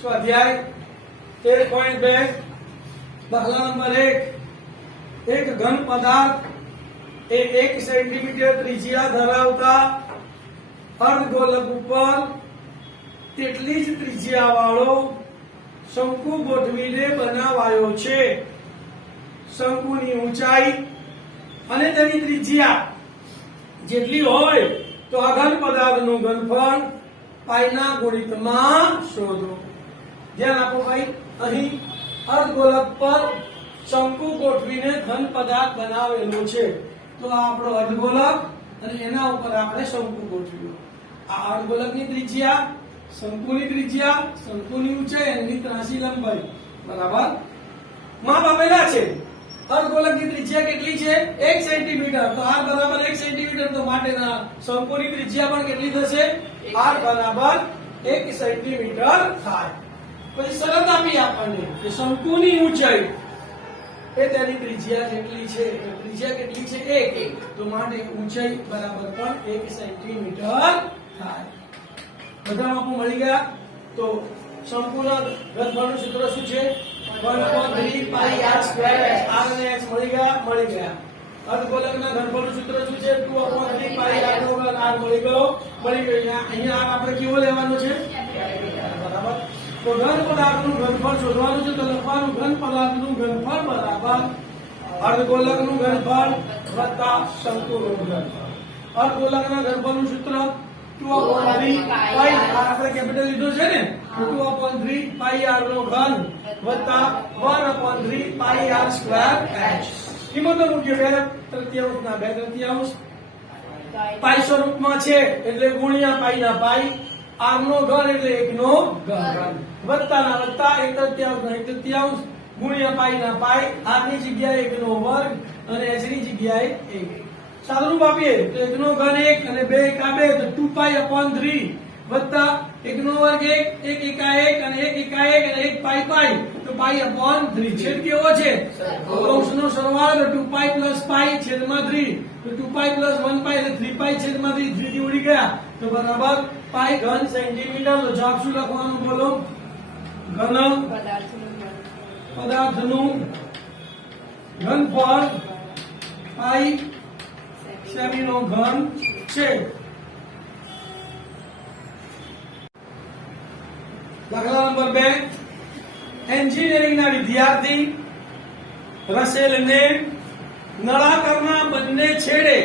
સ્વાધ્યાય 13.2 દાખલા નંબર 1 એક ઘન પદાર્થ એ 1 સેન્ટીમીટર ત્રિજ્યા ધરાવતા અર્ધગોલક ઉપર તેટલી જ ત્રિજ્યા વાળો શંકુ ગોઠવીને બનાવાયો છે. શંકુની ઊંચાઈ અને તેની ત્રિજ્યા જેટલી હોય તો આ ઘન પદાર્થનું ઘનફળ પાઈના ગુણિતમાં શોધો. ધ્યાન આપો ભાઈ, અહીં અર્ધગોલક પર શંકુ ગોઠવીને ઘન પદાર્થ બનાવેલો છે. તો આ આપણો અર્ધગોલક અને એના ઉપર આપણે શંકુ ગોઠવ્યું. આ અર્ધગોલકની ત્રિજ્યા, શંકુની ત્રિજ્યા, શંકુની ઊંચાઈ, એની ત્રાસી લંબાઈ બરાબર માપ આપેલા છે. અર્ધગોલકની ત્રિજ્યા કેટલી છે? 1 સેન્ટીમીટર. તો r બરાબર 1 સેન્ટીમીટર. તો માટેના શંકુની ત્રિજ્યા પણ કેટલી થશે? r બરાબર 1 સેન્ટીમીટર થાય. પછી શરત આપી આપણને કે શંકુની ઊંચાઈ એ તેની ત્રિજ્યા જેટલી છે. તો ત્રિજ્યા કેટલી છે? 1. તો માટે ઊંચાઈ બરાબર પણ 1 સેન્ટીમીટર થાય. બધા માપો મળી ગયા. તો શંકુના ઘનફળનું સૂત્ર શું છે? 1/3 પાઈ r સ્ક્વેર. r અને h મળી ગયા. અર્ધગોલકના ઘનફળનું સૂત્ર શું છે? 2/3 પાઈ r નો ઘન. r મળી ગયો. અહીંયા r આપણે કેવો લેવાનો છે? બરાબર. તો ઘન પદાર્થનું ઘનફળ શોધવાનું છે. તો લખવાનું ઘન પદાર્થનું ઘનફળ બરાબર અર્ધગોલકનું ઘનફળ વત્તા શંકુનું ઘનફળ. અર્ધગોલકના ઘનફળનું સૂત્ર 2/3 પાઈ r આપણે કેપિટલ લીધો છે ને, 2/3 પાઈ r નો ઘન વત્તા 1/3 પાઈ r સ્ક્વેર h. કિંમતો મૂકીએ 2/3 ના 2/3 પાઈ સ્વરૂપમાં છે એટલે ગુણ્યા પાઈ ના પાઈ, r નો ઘન એટલે 1 નો ઘન વત્તા ના વત્તા 1/3 ના 1/3 ગુણ્યા પાઈ ના પાઈ, r ની જગ્યાએ 1 નો વર્ગ અને h ની જગ્યાએ 1. સાદુરૂપ આપીએ તો 1 નો ઘન 1 અને 2 એકા 2 તો 2π/3 વત્તા 1 નો વર્ગ 1, 1 એકા 1 અને 1 એકા 1 અને 1 પાઈ પાઈ તો π/3. છેદ કેવો છે? કૌંસનો સરવાળો. 2π + પાઈ છેદમાં 3 તો 2π + 1π એટલે 3π છેદમાં 3. 3 થી ઉડી ગયા તો બરાબર પાઈ ઘન સેન્ટીમીટર. તો જવાબ શું લખવાનું બોલો? ઘન પદાર્થનું ઘનફળ પાઈ સેમીનો ઘન છે. દાખલા નંબર 2 એન્જિનિયરિંગના વિદ્યાર્થી રસેલને નળાકારના બંને છેડે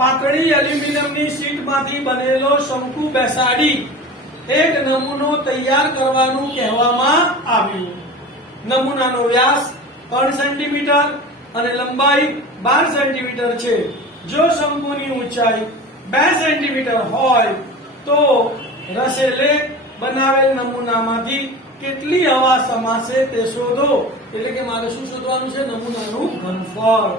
પાતળી એલ્યુમિનિયમની શીટમાંથી બનેલો શંકુ બેસાડી એક નમૂનો તૈયાર કરવાનું કહેવામાં આવ્યું. નમૂનાનો વ્યાસ 3 સેન્ટીમીટર અને લંબાઈ 12 સેન્ટીમીટર છે. જો શંકુની ઊંચાઈ 2 સેન્ટીમીટર હોય તો રસેલે બનાવેલ નમૂનામાંથી કેટલી હવા સમાશે તે શોધો. એટલે કે મારે શું શોધવાનું છે? નમૂનાનું ઘનફળ.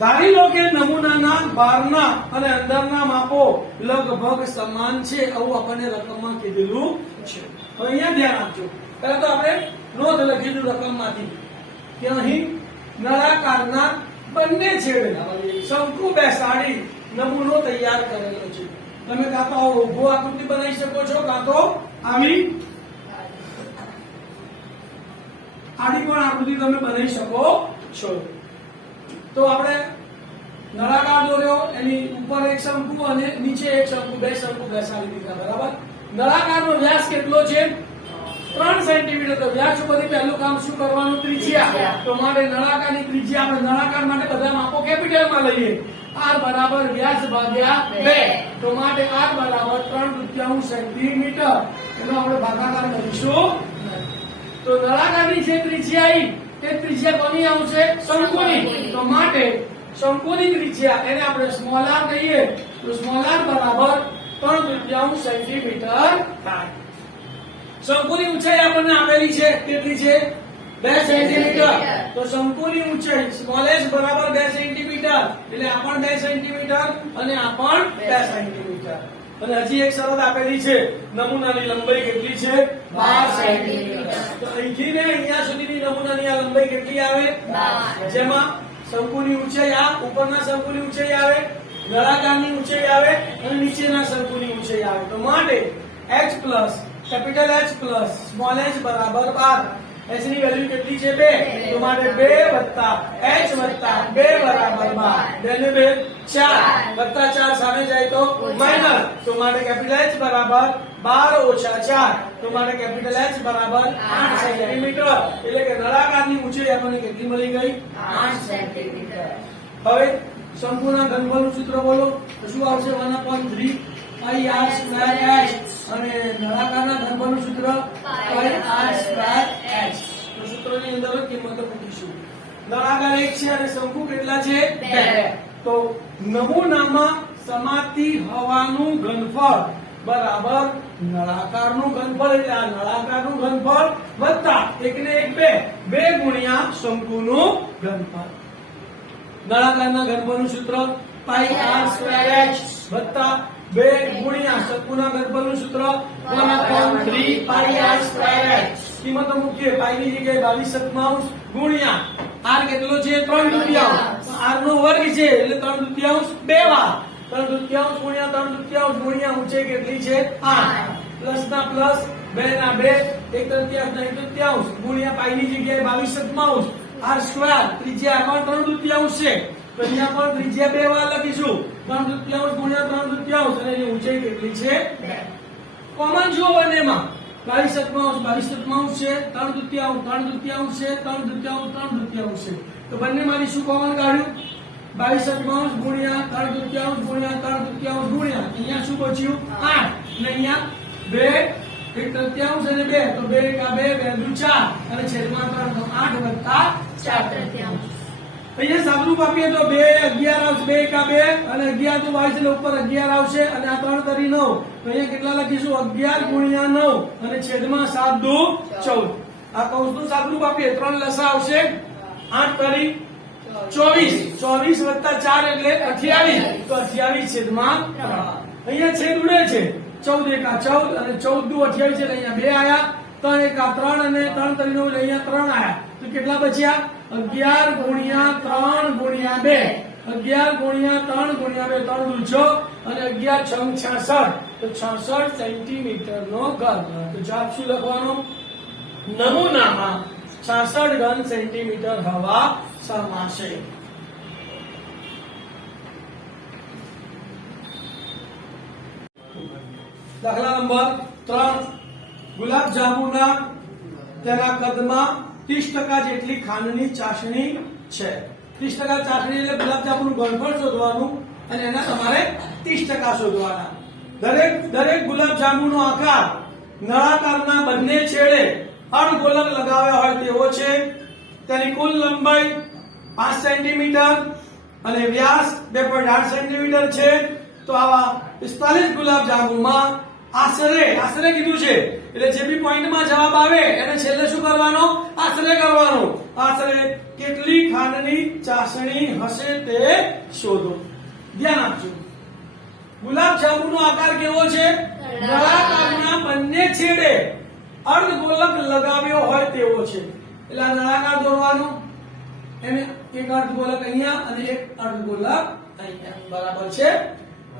ધારી લો કે નમૂનાના બહારના અને અંદરના માપો લગભગ સમાન છે. આવું આપણને રકમમાં કીધેલું છે. હવે અહીંયા ધ્યાન આપજો. પહેલા તો આપણે નોંધ લખીશું રકમમાંથી કે અહીં નળાકારના બંને છેડે શંકુ બેસાડી નમૂનો તૈયાર કરેલો છે. તમે કાં તો ઊભો આકૃતિ બનાવી શકો છો, કાં તો આવી આડી પણ આકૃતિ તમે બનાવી શકો છો. તો આપણે નળાકાર દોર્યો, એની ઉપર એક શંકુ અને નીચે એક શંકુ, 2 શંકુ બેસાડી દીધા બરાબર. નળાકારનો વ્યાસ કેટલો છે? 3 સેન્ટીમીટર. તો વ્યાસ ઉપરથી પહેલું કામ શું કરવાનું? ત્રિજ્યા. તો માટે નળાકારની ત્રિજ્યા આપણે નળાકાર માટે બધા માપો કેપિટલમાં લઈએ. r બરાબર વ્યાસ ભાગ્યા 2. તો માટે r બરાબર 3/4 સેન્ટીમીટર. એનો આપણે ભાગાકાર કરીશું. તો નળાકારની જે ત્રિજ્યા એ ત્રિજ્યા કોની આવશે? શંકુની. તો માટે શંકુની ત્રિજ્યા એને આપણે સ્મોલ r કહીએ. તો સ્મોલ r બરાબર 3/4 સેન્ટીમીટર થાય. શંકુની ઊંચાઈ આપણને આપેલી છે. કેટલી છે? 2 સેન્ટીમીટર. તો શંકુની ઊંચાઈ સ્મોલ h બરાબર 2 સેન્ટીમીટર. એટલે આ પણ 2 સેન્ટીમીટર અને આ પણ 2 સેન્ટીમીટર. અને હજી એક શરત આપેલી છે. નમૂનાની લંબાઈ કેટલી છે? 12 સેન્ટીમીટર. તો અહીંથી ને અહીંયા સુધીની નમૂનાની આ લંબાઈ કેટલી આવે? 12. જેમાં શંકુની ઊંચાઈ આ ઉપરના શંકુની ઊંચાઈ આવે, નળાકારની ઊંચાઈ આવે અને નીચેના શંકુની ઊંચાઈ આવે. તો માટે h + capital H plus small h બરાબર 12. h ની વેલ્યુ કેટલી છે 2, તો માટે 2 વત્તા h વત્તા 2 બરાબર 12. 2 ને 2 4 વત્તા 4 સામે જાય તો માઈનસ, તો માટે કેપિટલ H બરાબર 12 ઓછા 4, તો માટે કેપિટલ H બરાબર 8 સેન્ટીમીટર. એટલે કે નળાકારની ઊંચાઈ આપણને કેટલી મળી ગઈ? 8 સેન્ટીમીટર. હવે શંકુના ઘનફળનું સૂત્ર બોલો તો શું આવશે? 1/3 પાઈ r સ્ક્વેર h. અને નળાકારના ઘનફળનું સૂત્ર પાઈ r સ્ક્વેર h. તો સૂત્રની અંદર કિંમતો મૂકીશું. નળાકાર 1 છે અને શંકુ કેટલા છે? 2. તો નમૂનામાં સમાતી હવાનું ઘનફળ બરાબર નળાકારનું ઘનફળ, એટલે આ નળાકારનું ઘનફળ વત્તા 1 ને 1 2 ગુણ્યા શંકુનું ઘનફળ. નળાકારના ઘનફળનું સૂત્ર પાઈ r સ્ક્વેર h વત્તા 2 ગુણ્યા શંકુના ઘનફળનું સૂત્ર 1/3 પાઈ r સ્ક્વેર h. કિંમતો મૂકીએ. પાઈ ની જગ્યાએ 22 ગુણ્યા r કેટલો છે? 3/2. r નો વર્ગ છે એટલે 3/2 2 વાર. 3/2 ગુણ્યા 3/2 ગુણ્યા ઊંચાઈ કેટલી છે? 8. પ્લસ ના પ્લસ 2 ના 2 1/3 ના 1/3 ગુણ્યા પાઈ ની જગ્યાએ 22 r સ્ક્વેર. ત્રિજ્યા આમાં 3/2 છે તો અહીંયા પણ ત્રિજ્યા 2 વાર લખીશું. 3/2 ગુણ્યા 3/2 અને એની ઊંચાઈ કેટલી છે? 2. કોમન જો બંનેમાં 22 છે, 3/2 છે, 3/2 છે, તો બંનેમાંથી શું કોમન કાઢ્યું? 22 ગુણ્યા 3/2 ગુણ્યા 3/2 ગુણ્યા અહીંયા શું બચ્યું? 8. અને અહીંયા 2 1/3 અને 2 તો 2 કા 2 2 4 અને છેદમાં 3 તો 8 વત્તા 4/3. અહીંયા સાદુરૂપ આપીએ તો 2 11 આવશે, 2 કા 2 અને 11 તો 22 એટલે ઉપર 11 આવશે અને આ 3 તરી 9 તો અહીંયા કેટલા લખીશું? 11 ગુણ્યા 9 અને છેદમાં 7 દુ 14. આ કૌંસનું સાદુરૂપ આપીએ 3 લસા આવશે 8 તરી 24, 24 વત્તા 4 એટલે 28 તો 28 છેદમાં 3. અહીંયા છેદ ઉડે છે 14 એકા 14 અને 14 દુ 28 એટલે અહીંયા 2 આયા, 3 એકા 3 અને 3 તરી 9 એટલે અહીંયા 3 આયા. તો કેટલા બચ્યા? 11 ગુણ્યા 3 ગુણ્યા 2, 11 ગુણ્યા 3 ગુણ્યા 2 3 દુ 6 અને 11 6 66 તો 66 સેન્ટીમીટર નો ઘન. તો જવાબ શું લખવાનો? નમૂનામાં 66 ઘન સેન્ટીમીટર હવા સમાશે. દાખલા નંબર 3. ગુલાબ જાંબુના તેના કદમાં 30% જેટલી ખાંડની ચાસણી છે. 30% ચાસણી એટલે ગુલાબ જાંબુનું ઘનફળ શોધવાનું અને એના તમારે 30% શોધવાના. દરેક ગુલાબ જાંબુનો આકાર નળાકારના બંને છેડે અર્ધગોલક લગાવ્યા હોય તેવો છે. તેની કુલ લંબાઈ 5 સેન્ટીમીટર અને વ્યાસ 2.8 સેન્ટીમીટર છે. તો આવા 45 ગુલાબ જાંબુમાં આશરે કીધું છે એટલે જે બી પોઈન્ટમાં જવાબ આવે એને છેલ્લે શું કરવાનો? આશરે કરવાનો. આશરે કેટલી ખાંડની ચાસણી હશે તે શોધો. ધ્યાન આપજો. ગુલાબ જાંબુનો આકાર કેવો છે? નળાકારના બંને છેડે અર્ધગોલક લગાવ્યો હોય તેવો છે. એટલે આ નળાકાર દોરવાનો, એને એક અર્ધગોલક અહીંયા અને એક અર્ધગોલક અહીંયા. બરાબર છે.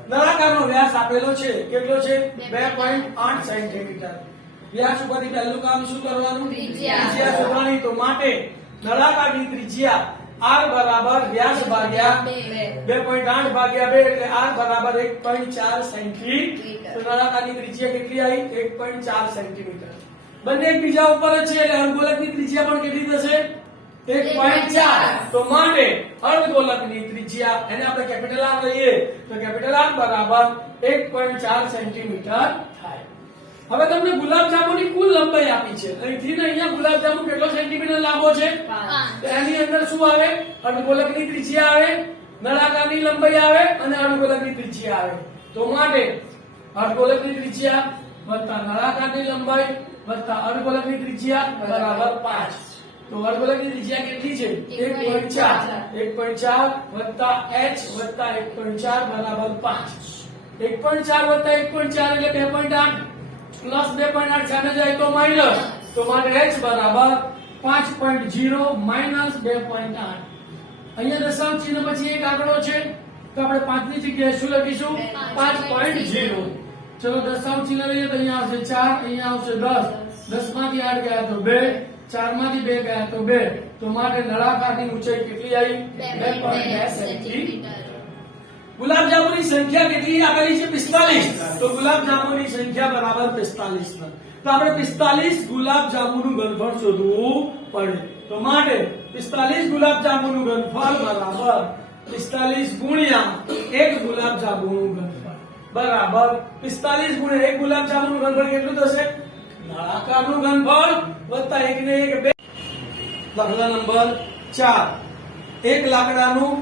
નળાકારનો વ્યાસ આપેલો છે. કેટલો છે? 2.8 સેન્ટીમીટર. વ્યાસ ઉપરથી પહેલું કામ શું કરવાનું? ત્રિજ્યા શોધવાની. તો માટે નળાકારની ત્રિજ્યા r બરાબર વ્યાસ ભાગ્યા 2.8 ભાગ્યા 2 એટલે r બરાબર 1.4 સેન્ટીમીટર. તો નળાકારની ત્રિજ્યા કેટલી આવી? 1.4 સેન્ટીમીટર. બંને એકબીજા ઉપર જ છે એટલે અર્ધગોલકની ત્રિજ્યા પણ કેટલી થશે? 1.4. તો માટે અર્ધગોલકની ત્રિજ્યા એને આપણે કેપિટલ R લઈએ તો કેપિટલ R બરાબર 1.4 સેન્ટીમીટર થાય. હવે તમને ગુલાબજાંબુની કુલ લંબાઈ આપી છે. અહીંથી ને અહીંયા ગુલાબજાંબુ કેટલો સેન્ટીમીટર લાંબો છે? 5. તો એની અંદર શું આવે? અર્ધગોલકની ત્રિજ્યા આવે, નળાકારની લંબાઈ આવે અને અર્ધગોલકની ત્રિજ્યા આવે. તો માટે અર્ધગોલકની ત્રિજ્યા વત્તા નળાકારની લંબાઈ વત્તા અર્ધગોલકની ત્રિજ્યા બરાબર 5. તો અર્ધગોલકની ત્રિજ્યા કેટલી છે? 1.4. 1.4 વત્તા h વત્તા 1.4 બરાબર 5. 1.4 વત્તા 1.4 એટલે 2.8 પ્લસ 2.8 સામે જાય તો માઈનસ. તો માટે h બરાબર 5.0 માઈનસ 2.8. અહીંયા દશાંશ ચિહ્ન પછી એક આંકડો છે તો આપણે 5 ની જગ્યાએ શું લખીશું? 5.0. ચલો દશાંશ ચિહ્ન લઈએ તો અહીંયા આવશે 4, અહીંયા આવશે 10, 10 માંથી 8 ગયા તો 2, 4 માંથી 2 ગયા તો 2, તો માટે નળાકારની ઊંચાઈ કેટલી આવી? 2.2 સેન્ટીમીટર. ગુલાબજાંબુની સંખ્યા કેટલી આપેલી છે? 45. તો ગુલાબજાંબુની સંખ્યા બરાબર 45. તો આપણે 45 ગુલાબજાંબુનું ઘનફળ શોધવું પડે. તો માટે 45 ગુલાબજાંબુનું ઘનફળ બરાબર 45 ગુણ્યા 1 ગુલાબજાંબુનું ઘનફળ બરાબર 45 ગુણ્યા 1 ગુલાબજાંબુનું ઘનફળ કેટલું થશે? નળાકારનું ઘનફળ વત્તા 1 ને 1 2. દાખલા નંબર 4. એક લાકડાનું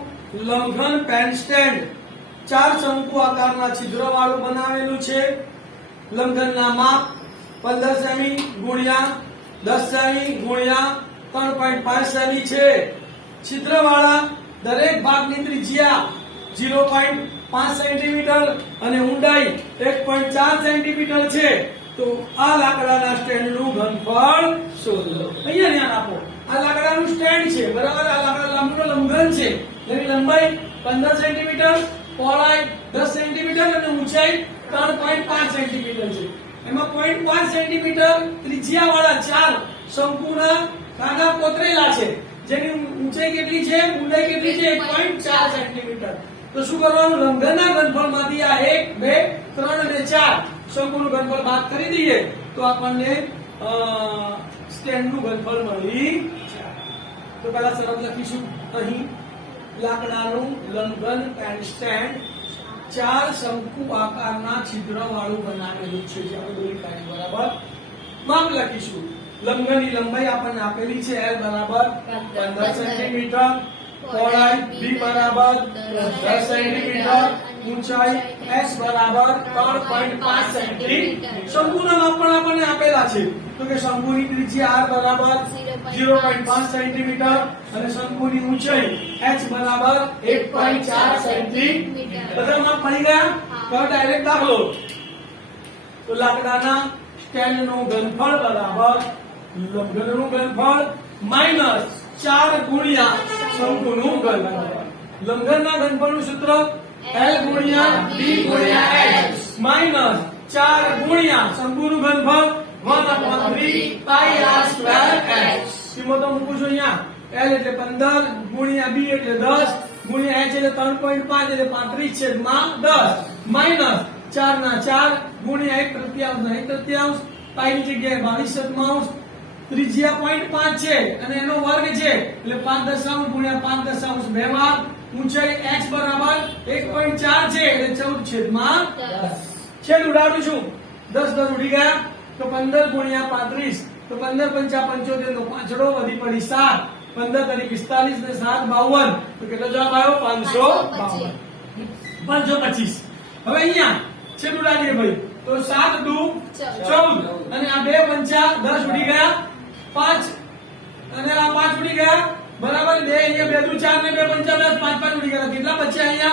લંઘન પેન સ્ટેન્ડ 4 શંકુ આકારના છિદ્રવાળું બનાવેલું છે. લંઘનના માપ 15 સેમી ગુણ્યા 10 સેમી ગુણ્યા 3.5 સેમી છે. છિદ્રવાળા દરેક ભાગની ત્રિજ્યા 0.5 સેન્ટીમીટર અને ઊંડાઈ 1.4 સેન્ટીમીટર છે. તો આ લાકડાના સ્ટેન્ડનું ઘનફળ શોધો. અહીંયા ધ્યાન આપો, આ લાકડાનું સ્ટેન્ડ છે બરાબર. આ લાકડા લાંબુનું લંઘન છે, એની લંબાઈ 15 સેન્ટીમીટર, પહોળાઈ 10 સેન્ટીમીટર અને ઊંચાઈ 3.5 સેન્ટીમીટર છે. એમાં 0.5 સેન્ટીમીટર ત્રિજ્યા વાળા 4 શંકુના ખાના કોતરેલા છે, જેની ઊંચાઈ કેટલી છે? ઊંડાઈ કેટલી છે? 1.4 સેન્ટીમીટર. તો શું કરવાનું? લંઘનના ઘનફળમાંથી આ 1 2 3 અને 4 શંકુનું ઘનફળ બાદ કરી દઈએ તો આપણને સ્ટેન્ડનું ઘનફળ મળી જાય. તો પહેલા શરત લખીશું. અહીં લાકડાનું લંઘન પેન સ્ટેન્ડ 4 શંકુ આકારના છિદ્રવાળું બનાવેલું છે, જે આપણે દોરી કાઢી બરાબર. માપ લખીશું. લંઘનની લંબાઈ આપણને આપેલી છે L બરાબર 15 સેન્ટીમીટર, પહોળાઈ B બરાબર 10 સેન્ટીમીટર, ઊંચાઈ S બરાબર 3.5 સેન્ટીમીટર. શંકુના માપ પણ આપણને આપેલા છે. તો કે શંકુની ત્રિજ્યા R બરાબર 0.5 સેન્ટીમીટર અને શંકુની ઊંચાઈ H બરાબર 1.4 સેન્ટીમીટર. બધા માપ મળી ગયા? તો ડાયરેક્ટ દાખલો. તો લાકડાના સ્ટેન્ડનું ઘનફળ બરાબર લંઘનનું ઘનફળ માઈનસ 4 ગુણ્યા શંકુનું ઘનફળ. લંઘનના ઘનફળનું સૂત્ર L ગુણ્યા D ગુણ્યા H માઈનસ 4 ગુણ્યા શંકુનું ઘનફળ 1/3 પાઈ r સ્ક્વેર h. કિંમતો મૂકું છું અહીંયા. L એટલે 15 ગુણ્યા B એટલે 10 ગુણ્યા H એટલે 3.5 એટલે 35 છેદમાં 10 માઈનસ 4 ના 4 ગુણ્યા 1/3 ના 1/3 પાઈ ની જગ્યાએ 22/7 ત્રિજ્યા 0.5 છે અને એનો વર્ગ છે એટલે 5 ગુણ્યા 5 બે વાર. ઊંચાઈ h બરાબર 1.4 છે એટલે 14 છેદમાં 10. છેદ ઉડાડું છું. 10 10 ઉડી ગયા તો 15 ગુણ્યા 35 તો 15 5 75 નો પાંચડો વધી પડી 7. 15 તરી 45 ને 7 52. તો કેટલો જવાબ આવ્યો? 552. 525. હવે અહીંયા છેદ ઉડાડીએ ભાઈ. તો 7 દુ 14 અને આ 2 પંચા 10 ઉડી ગયા. 5 અને આ 5 ઉડી ગયા બરાબર. 2 અહીંયા 2 દુ 4 ને 2 પંચા 10 5 5 ઉડી ગયા. કેટલા બચ્યા અહીંયા?